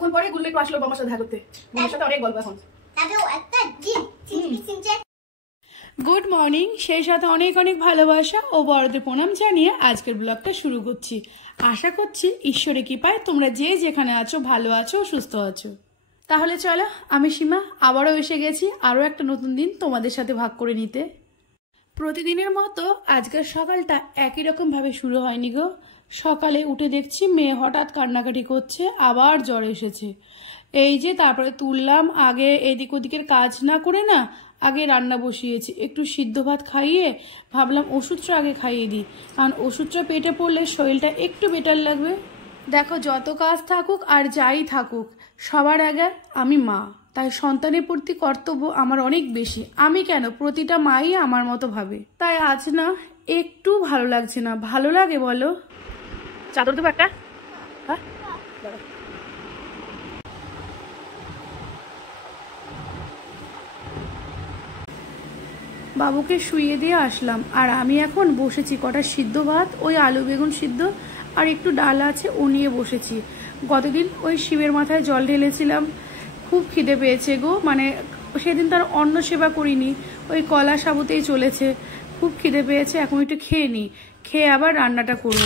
এতক্ষণ পরে গুল্লু একটু আসলো আমার সাথে দেখা করতে। আমার সাথে অনেক গল্প এখন। গুড মর্নিং, সেই সাথে অনেক অনেক ভালোবাসা ও বড়দের প্রণাম জানিয়ে আজকের ব্লগটা শুরু করছি। আশা করছি ঈশ্বরের কৃপায় তোমরা যে যেখানে আছো ভালো আছো, সুস্থ আছো। তাহলে চলো, আমি সীমা আবারও এসে গেছি আরও একটা নতুন দিন তোমাদের সাথে ভাগ করে নিতে। প্রতিদিনের মতো আজকের সকালটা একই রকম ভাবে শুরু হয়নি গো। সকালে উঠে দেখছি মেয়ে হঠাৎ কান্নাকাটি করছে, আবার জ্বর এসেছে। এই যে তারপরে তুললাম, আগে এদিক ওদিকের কাজ না করে না আগে রান্না বসিয়েছি। একটু সিদ্ধ ভাত খাইয়ে ভাবলাম ওষুধটা আগে খাইয়ে দিই, কারণ ওষুধটা পেটে পড়লে শরীরটা একটু বেটার লাগবে। দেখো, যত কাজ থাকুক আর যাই থাকুক, সবার আগে আমি মা, তাই সন্তানের প্রতি কর্তব্য আমার অনেক বেশি। আমি কেন, প্রতিটা মাই আমার মতো ভাবে। তাই আজ না একটু ভালো লাগছে না। ভালো লাগে বলো? চাদর দেবো একটা? হ্যাঁ, বাবুকে শুইয়ে দিয়ে আসলাম আর আমি এখন বসেছি কটা সিদ্ধ ভাত, ওই আলু বেগুন সিদ্ধ আর একটু ডাল আছে ও নিয়ে বসেছি। গতদিন ওই শিবের মাথায় জল ঢেলেছিলাম, খুব খিদে পেয়েছে গো। মানে সেদিন তার অন্ন সেবা করিনি, ওই কলা সাবুতেই চলেছে। খুব খিদে পেয়েছে, এখন একটু খেয়ে নিই, খেয়ে আবার রান্নাটা করব।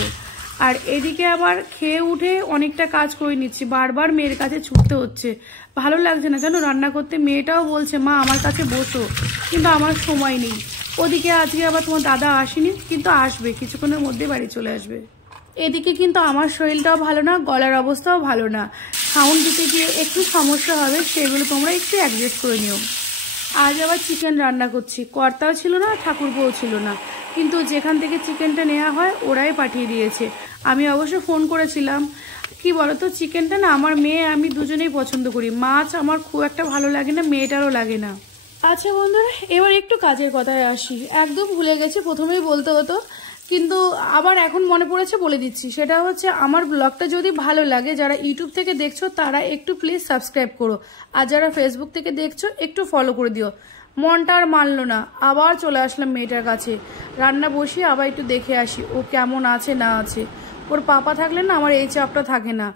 আর এদিকে আবার খেয়ে উঠে অনেকটা কাজ করে নিচ্ছি, বারবার মেয়ের কাছে ছুটতে হচ্ছে। ভালো লাগছে না জানো রান্না করতে। মেয়েটাও বলছে মা আমার কাছে বসো, কিন্তু আমার সময় নেই। ওদিকে আজকে আবার তোমার দাদা আসেনি, কিন্তু আসবে, কিছুক্ষণের মধ্যে বাড়ি চলে আসবে। এদিকে কিন্তু আমার শরীরটাও ভালো না, গলার অবস্থাও ভালো না। সাউন্ড দিতে গিয়ে একটু সমস্যা হবে, সেগুলো তোমরা একটু অ্যাডজাস্ট করে নিও। আজ আবার চিকেন রান্না করছি। কর্তাও ছিল না, ঠাকুরপোও ছিল না, কিন্তু যেখান থেকে চিকেনটা নেওয়া হয় ওরাই পাঠিয়ে দিয়েছে। আমি অবশ্য ফোন করেছিলাম। কি বলতো, চিকেনটা না আমার মেয়ে আমি দুজনেই পছন্দ করি। মাছ আমার খুব একটা ভালো লাগে না, মেয়েটারও লাগে না। আচ্ছা বন্ধুরা, এবার একটু কাজের কথায় আসি। একদম ভুলে গেছি, প্রথমেই বলতে হতো, কিন্তু আবার এখন মনে পড়েছে বলে দিচ্ছি। সেটা হচ্ছে, আমার ব্লগটা যদি ভালো লাগে, যারা ইউটিউব থেকে দেখছো তারা একটু প্লিজ সাবস্ক্রাইব করো, আর যারা ফেসবুক থেকে দেখছো একটু ফলো করে দিও। মনটা আর মানলো না, আবার চলে আসলাম মেয়েটার কাছে। রান্না বসিয়ে আবার একটু দেখে আসি ও কেমন আছে না আছে। ওর পাপা থাকলে না আমার এই চাপটা থাকে না।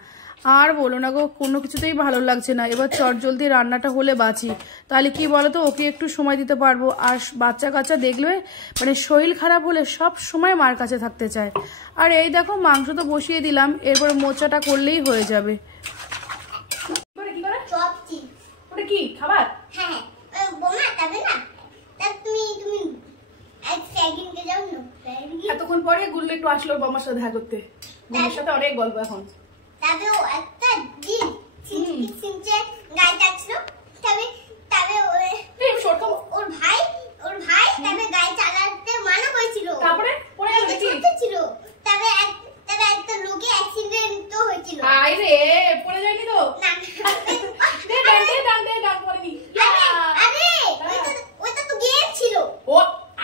আর বলো না গো, কোনো কিছুতেই ভালো লাগছে না। এবার চটজলদি রান্নাটা হলে বাঁচি, তাহলে কি বলো তো, ওকে একটু সময় দিতে পারবো। আর বাচ্চা কাচ্চা দেখলে মানে শরীর খারাপ হলে সব সময় মার কাছে থাকতে চায়। আর এই দেখো, মাংস তো বসিয়ে দিলাম, এরপরে মোচাটা করলেই হয়ে যাবে। কি খাবার? এতক্ষণ পরে গুল্লু একটু আসলো আমার সাথে দেখা করতে। গুল্লুর সাথে অনেক গল্প এখন।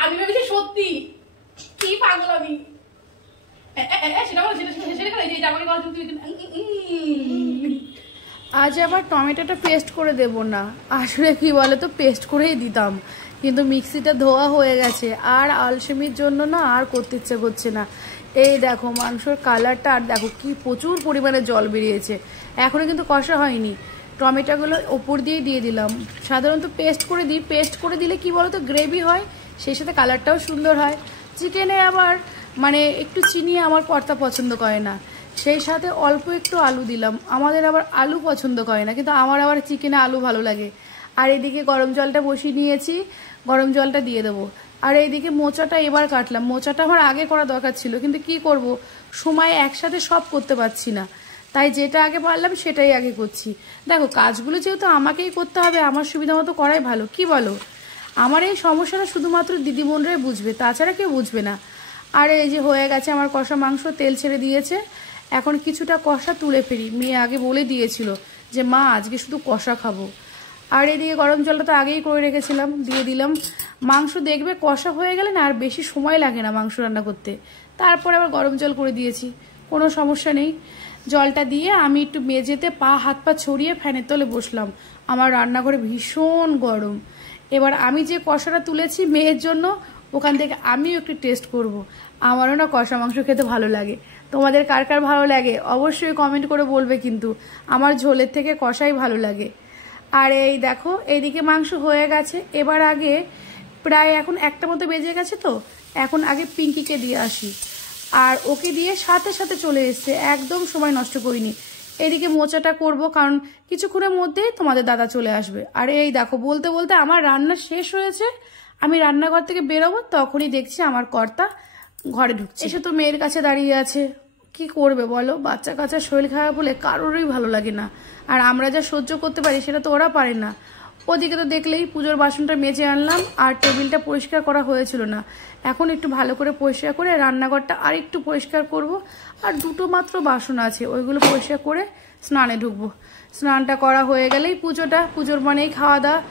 আমি ভেবেছি সত্যি, কি পাগল আমি। আজ আবার টমেটোটা পেস্ট করে দেব না, আসলে কি বলে তো, পেস্ট করেই দিতাম, কিন্তু মিক্সিটা ধোয়া হয়ে গেছে। আর আলসেমির জন্য না আর করতে ইচ্ছে করছে না। এই দেখো মাংসর কালারটা, আর দেখো কি প্রচুর পরিমাণে জল বেরিয়েছে। এখনো কিন্তু কষা হয়নি। টমেটোগুলো ওপর দিয়ে দিলাম। সাধারণত পেস্ট করে দিই, পেস্ট করে দিলে কি বলতো গ্রেভি হয়, সেই সাথে কালারটাও সুন্দর হয়। চিকেনে আবার মানে একটু চিনি আমার কর্তা পছন্দ করে না, সেই সাথে অল্প একটু আলু দিলাম। আমাদের আবার আলু পছন্দ করে না, কিন্তু আমার আবার চিকেনে আলু ভালো লাগে। আর এদিকে গরম জলটা বসিয়ে নিয়েছি, গরম জলটা দিয়ে দেবো। আর এইদিকে মোচাটা এবার কাটলাম। মোচাটা আমার আগে করা দরকার ছিল, কিন্তু কি করব, সময় একসাথে সব করতে পারছি না, তাই যেটা আগে পারলাম সেটাই আগে করছি। দেখো, কাজগুলো যেহেতু আমাকেই করতে হবে, আমার সুবিধা মতো করাই ভালো, কি বলো? আমার এই সমস্যাটা শুধুমাত্র দিদি বোনরাই বুঝবে, তাছাড়া কেউ বুঝবে না। আর এই যে হয়ে গেছে আমার কষা মাংস, তেল ছেড়ে দিয়েছে। এখন কিছুটা কষা তুলে ফেলি। মেয়ে আগে বলে দিয়েছিল যে মা আজকে শুধু কষা খাবো। আর এদিকে গরম জলটা তো আগেই করে রেখেছিলাম, দিয়ে দিলাম। মাংস দেখবে কষা হয়ে গেলে না আর বেশি সময় লাগে না মাংস রান্না করতে। তারপরে আবার গরম জল করে দিয়েছি, কোনো সমস্যা নেই। জলটা দিয়ে আমি একটু মেঝেতে হাত পা ছড়িয়ে ফ্যানের তলে বসলাম। আমার রান্নাঘরে ভীষণ গরম। এবার আমি যে কষাটা তুলেছি মেয়ের জন্য, ওখান থেকে আমিও একটু টেস্ট করব। আমারও না কষা মাংস খেতে ভালো লাগে, তোমাদের কার কার ভালো লাগে অবশ্যই কমেন্ট করে বলবে, কিন্তু আমার ঝোলের থেকে কষাই ভালো লাগে। আর এই দেখো এইদিকে মাংস হয়ে গেছে। এবার আগে প্রায় এখন 1টা মতো বেজে গেছে, তো এখন আগে পিঙ্কিকে দিয়ে আসি। আর ওকে দিয়ে সাথে সাথে চলে এসছে, একদম সময় নষ্ট করিনি। এদিকে মোচাটা করব, কারণ কিছুক্ষণের মধ্যেই তোমাদের দাদা চলে আসবে। আর এই দেখো বলতে বলতে আমার রান্না শেষ হয়েছে, আমি রান্নাঘর থেকে বেরোবো, তখনই দেখছি আমার কর্তা ঘরে ঢুকছে। এসে তো মেয়ের কাছে দাঁড়িয়ে আছে। কি করবে বলো, বাচ্চা কাচ্চা শরীর খারাপ হলে কারোরই ভালো লাগে না, আর আমরা যা সহ্য করতে পারি সেটা তো ওরা পারে না। ওদিকে তো দেখলেই পুজোর বাসনটা মেজে আনলাম, আর টেবিলটা পরিষ্কার করা হয়েছিল না, এখন একটু ভালো করে পরিষ্কার করে রান্নাঘরটা আর একটু পরিষ্কার করব। আর 2টো মাত্র বাসন আছে, ওইগুলো পরিষ্কার করে স্নানে ঢুকবো। স্নানটা করা হয়ে গেলেই পুজোর মানেই খাওয়া দাওয়া।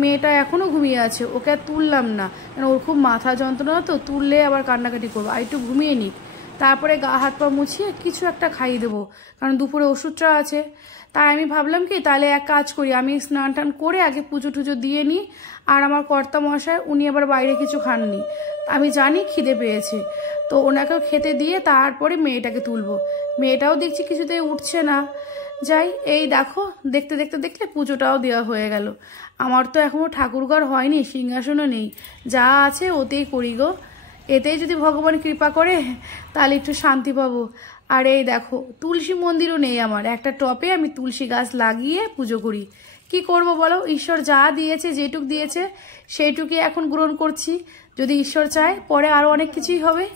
মেয়েটা এখনও ঘুমিয়ে আছে, ওকে আর তুললাম না, কারণ ওর খুব মাথা যন্ত্রণা, তো তুললে আবার কান্নাকাটি করবো। আর একটু ঘুমিয়ে নিক, তারপরে গা হাত পা মুছিয়ে কিছু একটা খাইয়ে দেবো, কারণ দুপুরে ওষুধটা আছে। তাই আমি ভাবলাম কি, তাহলে এক কাজ করি, আমি স্নান টান করে আগে পুজো টুজো দিয়ে নিই। আর আমার কর্তা মশাই উনি আবার বাইরে কিছু খাননি, আমি জানি খিদে পেয়েছে, তো ওনাকেও খেতে দিয়ে তারপরে মেয়েটাকে তুলবো। মেয়েটাও দেখছি কিছুতেই উঠছে না। যাই, এই দেখো দেখতে দেখতে দেখতে পুজোটাও দেওয়া হয়ে গেল। আমার তো এখনও ঠাকুরঘর হয়নি, সিংহাসনও নেই, যা আছে ওতেই করি গো। এতেই যদি ভগবান কৃপা করে তাহলে একটু শান্তি পাবো। আর এই দেখো তুলসী মন্দিরও নেই আমার, একটা টপে আমি তুলসী গাছ লাগিয়ে পুজো করি। কি করব বলো, ঈশ্বর যা দিয়েছে, যেটুক দিয়েছে সেইটুকুই এখন গ্রহণ করছি। যদি ঈশ্বর চায় পরে আরও অনেক কিছুই হবে।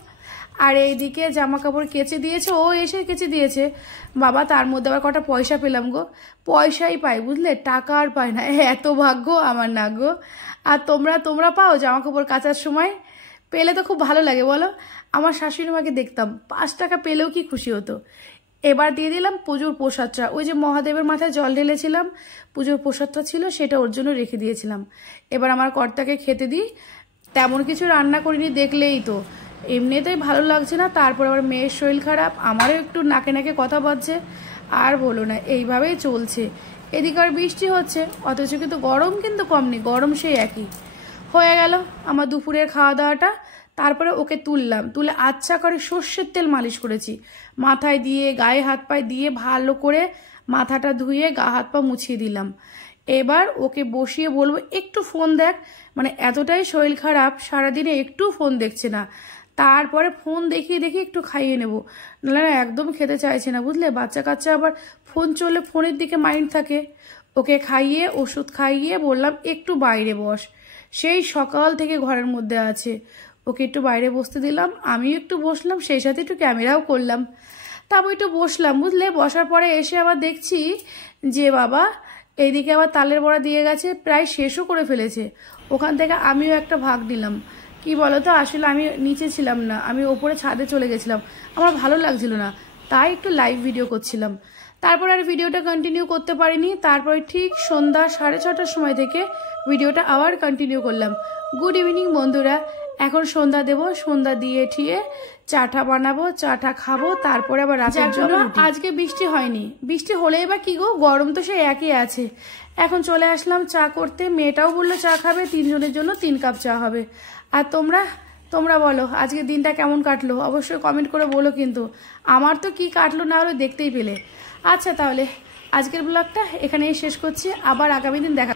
আর এইদিকে জামা কাপড় কেচে দিয়েছে, ও এসে কেচে দিয়েছে বাবা, তার মধ্যে আবার কটা পয়সা পেলাম গো। পয়সাই পাই বুঝলে, টাকা আর পাই না, এত ভাগ্য আমার না গো। আর তোমরা পাও জামা কাপড় কাচার সময়? পেলে তো খুব ভালো লাগে বলো। আমার শাশুড়ি মাকে দেখতাম 5 টাকা পেলেও কি খুশি হতো। এবার দিয়ে দিলাম পুজোর প্রসাদটা, ওই যে মহাদেবের মাথায় জল ঢেলেছিলাম, পুজোর প্রসাদটা ছিল, সেটা ওর জন্য রেখে দিয়েছিলাম। এবার আমার কর্তাকে খেতে দিই। তেমন কিছু রান্না করিনি, দেখলেই তো এমনিতেই ভালো লাগছে না, তারপর আবার মেয়ের শরীর খারাপ, আমারও একটু নাকে নাকে কথা বাজছে। আর বলো না, এইভাবেই চলছে। এদিকে আর বৃষ্টি হচ্ছে, অথচ কিন্তু গরম কিন্তু কম নেই, গরম সেই একই। হয়ে গেল আমার দুপুরের খাওয়া দাওয়াটা। তারপরে ওকে তুলে আচ্ছা করে সর্ষের তেল মালিশ করেছি, মাথায় দিয়ে গায়ে হাত পায়ে দিয়ে ভালো করে মাথাটা ধুয়ে গা হাত পা মুছিয়ে দিলাম। এবার ওকে বসিয়ে বলবো একটু ফোন দেখ, মানে এতটাই শরীর খারাপ, সারাদিনে একটু ফোন দেখছে না। তারপরে ফোন দেখিয়ে দেখিয়ে একটু খাইয়ে নেবো, নাহলে একদম খেতে চাইছে না বুঝলে। বাচ্চা কাচ্চা আবার ফোন চললে ফোনের দিকে মাইন্ড থাকে। ওকে খাইয়ে ওষুধ খাইয়ে বললাম একটু বাইরে বস, সেই সকাল থেকে ঘরের মধ্যে আছে। ওকে একটু বাইরে বসতে দিলাম, আমিও একটু বসলাম, সেই সাথে একটু ক্যামেরাও করলাম। তারপর একটু বসলাম বুঝলে। বসার পরে এসে আবার দেখছি যে বাবা এইদিকে আবার তালের বড়া দিয়ে গেছে, প্রায় শেষও করে ফেলেছে। ওখান থেকে আমিও একটা ভাগ নিলাম। কি বলতো, আসলে আমি নিচে ছিলাম না, আমি ওপরে ছাদে চলে গেছিলাম, আমার ভালো লাগছিল না, তাই একটু লাইভ ভিডিও করছিলাম। তারপর আর ভিডিওটা কন্টিনিউ করতে পারিনি। তারপরে ঠিক সন্ধ্যা 6:30টার সময় থেকে ভিডিওটা আবার কন্টিনিউ করলাম। গুড ইভিনিং বন্ধুরা, এখন সন্ধ্যা দেব, সন্ধ্যা দিয়ে ঠিয়ে চাটা বানাবো, চাটা খাবো, তারপরে আবার রাতের জন্য। আজকে বৃষ্টি হয়নি, বৃষ্টি হলেই বা কি গো, গরম তো সেই একই আছে। এখন চলে আসলাম চা করতে, মেয়েটাও বললো চা খাবে, 3 জনের জন্য 3 কাপ চা হবে। আর তোমরা বলো আজকে দিনটা কেমন কাটলো, অবশ্যই কমেন্ট করে বলো। কিন্তু আমার তো কি কাটলো না হলো দেখতেই পেলে। আচ্ছা তাহলে আজকের ব্লগটা এখানেই শেষ করছি, আবার আগামী দিন দেখা।